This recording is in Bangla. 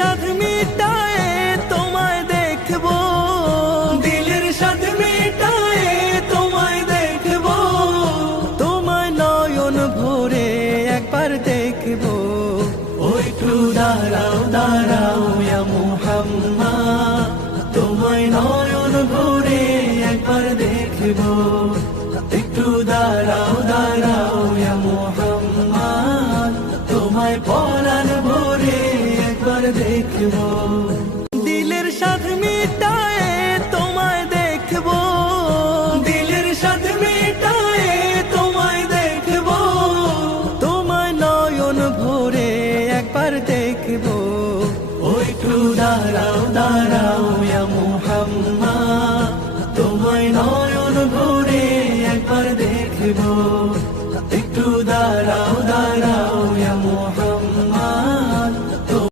সাধ মিটায়ে তোমায় দেখবো, দিলের সাধ মিটায়ে তোমায় দেখবো, তোমায় নয়ন ভরে একবার দেখবো। ও একটু দাঁড়াও দাঁড়াও ইয়া মুহাম্মদ, তোমায় নয়ন ভরে একবার দেখবো। একটু দাঁড়াও দাঁড়াও ইয়া মুহাম্মদ, তোমায় পরাণ ভরে একবার দেখবো। দিলের সাধ মিটায়ে তোমায় দেখবো, দিলের সাধ মিটায়ে তোমায় দেখবো, তোমায় নয়ন ভরে একবার দেখবো। ও একটু দাঁড়াও দাঁড়াও